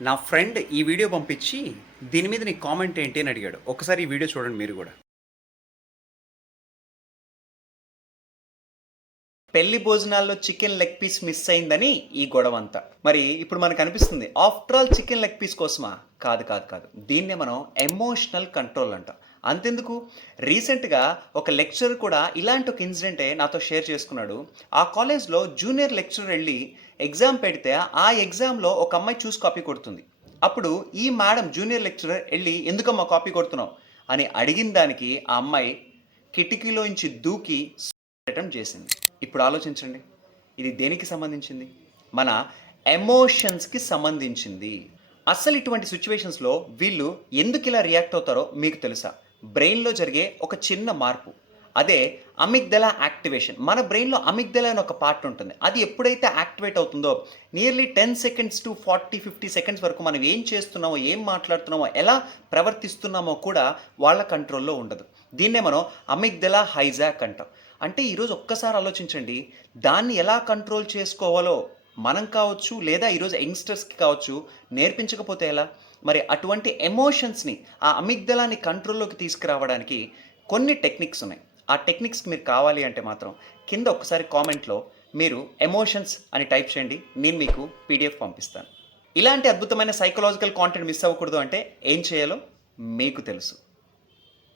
నా ఫ్రెండ్ ఈ వీడియో పంపించి, దీని మీద నీ కామెంట్ ఏంటి అని అడిగాడు. ఒకసారి ఈ వీడియో చూడండి మీరు గూడా. పెళ్లి భోజనాల్లో చికెన్ లెగ్ పీస్ మిస్ అయిందని ఈ గొడవంతా. మరి ఇప్పుడు మనకు అనిపిస్తుంది, after all chicken leg piece కోసమా? కాదు కాదు కాదు, దీన్నే మనం ఎమోషనల్ కంట్రోల్ అంటాం. అంతెందుకు, రీసెంట్గా ఒక లెక్చరర్ కూడా ఇలాంటి ఒక ఇన్సిడెంటే నాతో షేర్ చేసుకున్నాడు. ఆ కాలేజ్లో జూనియర్ లెక్చరర్ వెళ్ళి ఎగ్జామ్ పెడితే ఆ ఎగ్జామ్లో ఒక అమ్మాయి చూసి కాపీ కొడుతుంది. అప్పుడు ఈ మేడం జూనియర్ లెక్చరర్ వెళ్ళి ఎందుకమ్మా కాపీ కొడుతున్నావు అని అడిగిన దానికి ఆ అమ్మాయి కిటికీలోంచి దూకి అటెంప్ట్ చేసింది. ఇప్పుడు ఆలోచించండి, ఇది దేనికి సంబంధించింది? మన ఎమోషన్స్కి సంబంధించింది. అస్సలు ఇటువంటి సిచ్యువేషన్స్లో వీళ్ళు ఎందుకు ఇలా రియాక్ట్ అవుతారో మీకు తెలుసా? బ్రెయిన్లో జరిగే ఒక చిన్న మార్పు, అదే అమిగ్దలా యాక్టివేషన్. మన బ్రెయిన్లో అమిగ్దలా అని ఒక పార్ట్ ఉంటుంది. అది ఎప్పుడైతే యాక్టివేట్ అవుతుందో నియర్లీ 10 సెకండ్స్ టు 40-50 సెకండ్స్ వరకు మనం ఏం చేస్తున్నామో, ఏం మాట్లాడుతున్నామో, ఎలా ప్రవర్తిస్తున్నామో కూడా వాళ్ళ కంట్రోల్లో ఉండదు. దీన్నే మనం అమిగ్దలా హైజాక్ అంటాం. అంటే ఈరోజు ఒక్కసారి ఆలోచించండి, దాన్ని ఎలా కంట్రోల్ చేసుకోవాలో మనం కావచ్చు, లేదా ఈరోజు యంగ్స్టర్స్కి కావచ్చు, నేర్పించకపోతే ఎలా? మరి అటువంటి ఎమోషన్స్ని, ఆ అమిగ్దలాని కంట్రోల్లోకి తీసుకురావడానికి కొన్ని టెక్నిక్స్ ఉన్నాయి. ఆ టెక్నిక్స్కి మీరు కావాలి అంటే మాత్రం కింద ఒకసారి కామెంట్లో మీరు ఎమోషన్స్ అని టైప్ చేయండి, నేను మీకు పీడిఎఫ్ పంపిస్తాను. ఇలాంటి అద్భుతమైన సైకలాజికల్ కాంటెంట్ మిస్ అవ్వకూడదు అంటే ఏం చేయాలో మీకు తెలుసు.